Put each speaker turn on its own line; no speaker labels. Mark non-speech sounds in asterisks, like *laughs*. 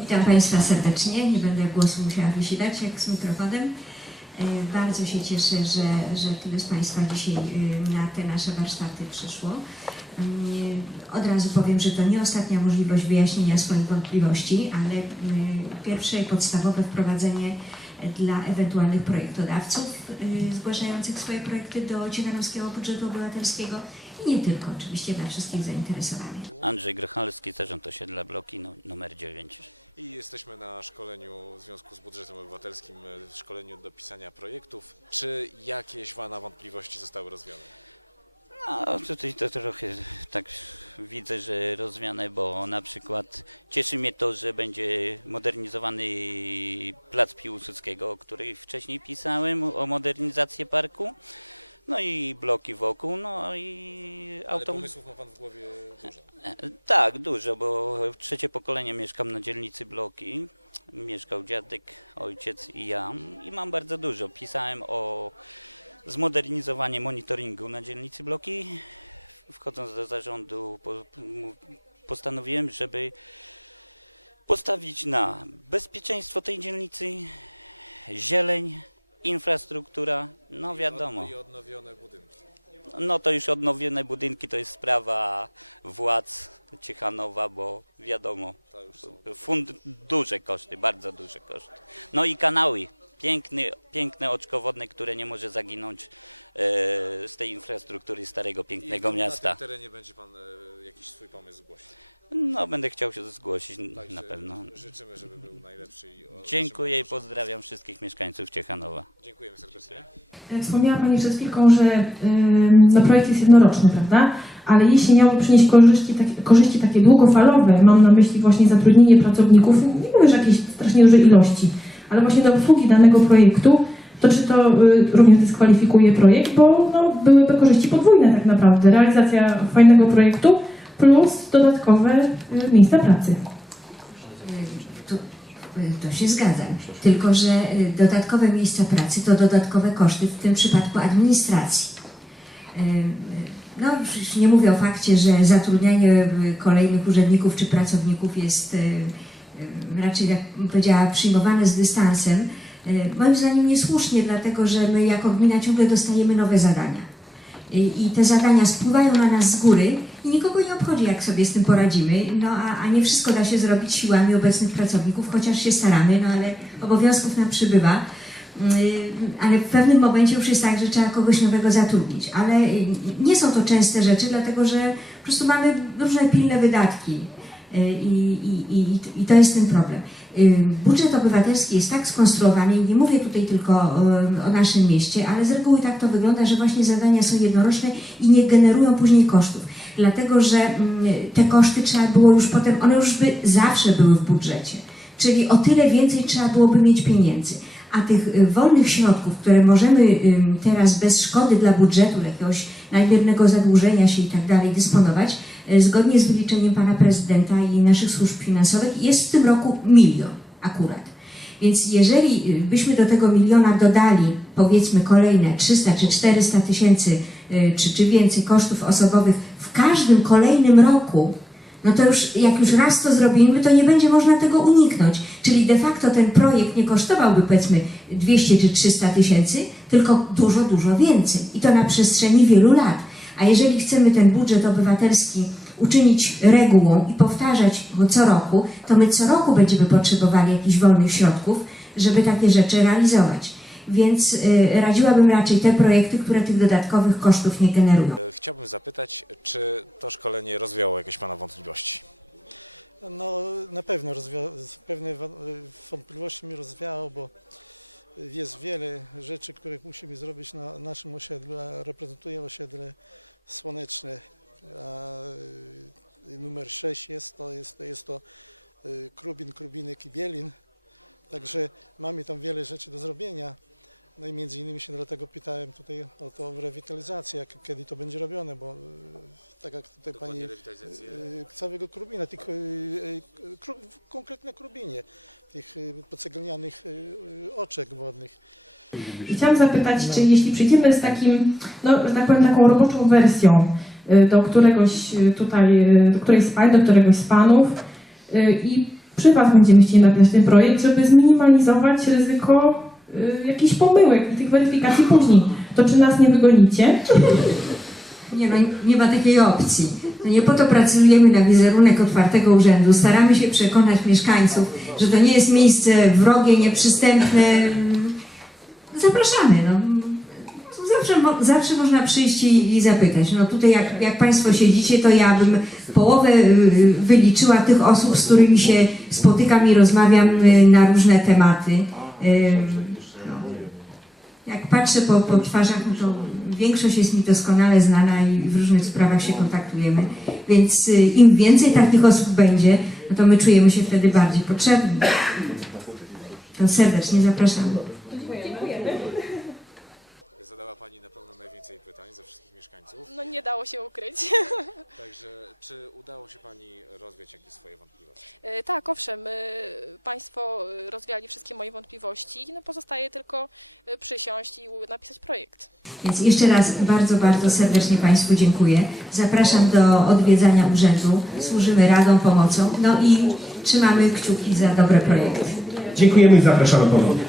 Witam Państwa serdecznie. Nie będę głosu musiała wysilać jak z mikrofonem. E, Bardzo się cieszę, że, że tyle z Państwa dzisiaj e, na te nasze warsztaty przyszło. Mm, Od razu powiem, że to nie ostatnia możliwość wyjaśnienia swoich wątpliwości, ale pierwsze i podstawowe wprowadzenie dla ewentualnych projektodawców zgłaszających swoje projekty do Ciechanowskiego Budżetu Obywatelskiego i nie tylko, oczywiście dla wszystkich zainteresowanych.
Andrzej Grychalski, Zarząd Osiedla Bloki nu- numer 9.
I jesteśmy na szkoleniu w związku z budżetem obywatelskim, e, szkoleniu do pisania projektów. Czy jakieś Pana wątpliwości zostały rozwiane?
No tutaj to trochę tak widzę, że rozwiane, bo na przykład cieszy mnie to, że będzie modernizowany plac Piłsudskiego, o której wcześniej pisałem, o modernizację parku. No i bloki wokół, no i
Ale
autom...
pomysłów ma Pan w głowie dużo.
Tak, dużo, bo trzecie pokolenie mieszkam na dzielnicy Bloki. Mieszkał dziadek, ojciec i ja i mam bardzo dużo. Pisałem o zmodernizowanie monitoringu na dzielnicy Bloki. Wchodząc do zarządu postanowiłem, żeby postawić na bezpieczeństwo tej dzielnicy, zieleń, infrastruktura, no wiadomo.
I odnowione budynki.
No to już odnowione budynki to jest sprawa władz Ciechanowa, bo wiadomo, fund, duże koszty, bardzo duże koszty. No i kanały, piękny, piękne oczko wodne, które nie może zaginąć e, z tej infrastruktury starego, pięknego
I
miasta.
Na tym terenie będzie Pan e, jakiś swój pomysł zgłosić.
No będę chciał się zgłosić
Także
na pewno.
Życzymy, żeby był najlepszy. I
Dziękuję i pozdrawiam wszystkich mieszkańców Ciechanowa.
Dziękujemy serdecznie.
Wspomniała Pani przed chwilką, że no, projekt jest jednoroczny, prawda? Ale jeśli miałby przynieść korzyści, takie, korzyści takie długofalowe, mam na myśli właśnie zatrudnienie pracowników, nie mówię, że jakieś strasznie duże ilości, ale właśnie do obsługi danego projektu, to czy to y, również dyskwalifikuje projekt, bo no, byłyby korzyści podwójne tak naprawdę. Realizacja fajnego projektu plus dodatkowe y, miejsca pracy.
Tu, to się zgadza. Tylko, że y, dodatkowe miejsca pracy to dodatkowe koszty, w tym przypadku administracji. Y, y, No, nie mówię o fakcie, że zatrudnianie y, kolejnych urzędników czy pracowników jest y, y, raczej, jak powiedziała, przyjmowane z dystansem. Y, Moim zdaniem niesłusznie, dlatego że my jako gmina ciągle dostajemy nowe zadania. I te zadania spływają na nas z góry i nikogo obchodzi, jak sobie z tym poradzimy. No a, a nie wszystko da się zrobić siłami obecnych pracowników, chociaż się staramy, no ale obowiązków nam przybywa. Yy, Ale w pewnym momencie już jest tak, że trzeba kogoś nowego zatrudnić. Ale yy, nie są to częste rzeczy, dlatego że po prostu mamy różne pilne wydatki. Yy, I, i, i, I to jest ten problem. Yy, Budżet obywatelski jest tak skonstruowany, nie mówię tutaj tylko o naszym mieście, ale z reguły tak to wygląda, że właśnie zadania są jednoroczne i nie generują później kosztów. Dlatego, że mm, te koszty trzeba było już potem, one już by zawsze były w budżecie. Czyli o tyle więcej trzeba byłoby mieć pieniędzy. A tych y, wolnych środków, które możemy teraz bez szkody dla budżetu, jakiegoś nadmiernego zadłużenia się i tak dalej dysponować, y, zgodnie z wyliczeniem pana prezydenta i naszych służb finansowych, jest w tym roku milion akurat. Więc jeżeli y, byśmy do tego miliona dodali, powiedzmy kolejne 300 czy 400 tysięcy, czy, czy więcej kosztów osobowych w każdym kolejnym roku, no to już jak już raz to zrobimy, to nie będzie można tego uniknąć. Czyli de facto ten projekt nie kosztowałby powiedzmy 200 czy 300 tysięcy, tylko dużo, dużo więcej. I to na przestrzeni wielu lat. A jeżeli chcemy ten budżet obywatelski uczynić regułą i powtarzać go co roku, to my co roku będziemy potrzebowali jakichś wolnych środków, żeby takie rzeczy realizować. Więc y, radziłabym raczej te projekty, które tych dodatkowych kosztów nie generują.
E, Chciałbym zapytać, czy to szkolenie rozwiało jakieś Pana wątpliwości?
No na pewno pewne wątpliwości mi rozwiało, bo jest wiele rzeczy, które musimy zrobić na naszym osiedlu, a reprezentuję osiedle słoneczne. A y, numer 6 jest to, jest, jest to y, Krubin, Krubinek i Bielin. Także mamy tam wiele rzeczy do zrobienia. No i między innymi się dlatego pytałem tutaj o tą rewitalizację, jak, kiedy to będzie robione, bo y, tak jak tutaj pani
rewitalizację.
y, całego Krubina, tych, kru, konkretnie Krubinie, tych y, poceglnianych y, oczek wodnych.
Chciałam zapytać, czy jeśli przyjdziemy z takim, no, że tak powiem, taką roboczą wersją y, do któregoś y, tutaj, y, do którejś z pań, do któregoś z panów y, i przy Was będziemy chcieli napisać ten projekt, żeby zminimalizować ryzyko y, jakichś pomyłek i tych weryfikacji później. To czy nas nie wygonicie?
Nie, nie ma takiej opcji. No nie po to pracujemy na wizerunek otwartego urzędu. Staramy się przekonać mieszkańców, że to nie jest miejsce wrogie, nieprzystępne. Zapraszamy. No. Zawsze, zawsze można przyjść i, i zapytać. No tutaj jak, jak Państwo siedzicie, to ja bym połowę y, wyliczyła tych osób, z którymi się spotykam i rozmawiam y, na różne tematy. Jak patrzę po, po twarzach, no to większość jest mi doskonale znana i w różnych sprawach się kontaktujemy. Więc y, im więcej takich osób będzie, no to my czujemy się wtedy bardziej potrzebni. To serdecznie zapraszamy.
Zadała Pani na pewno najwięcej pytań ze wszystkich mieszkańców.
No nie dało się ukryć. *laughs*
Także czy udało się Pani rozwiać jakieś swoje wątpliwości?
E, Tak, owszem, e, Państwo e, rozwiali wszystkie moje wątpliwości. No, pozostaje tylko e, przysiąść i u- napisać projekt.
Więc jeszcze raz bardzo, bardzo serdecznie Państwu dziękuję. Zapraszam do odwiedzania urzędu. Służymy radą, pomocą. No i trzymamy kciuki za dobre projekty.
Dziękujemy i zapraszamy ponownie.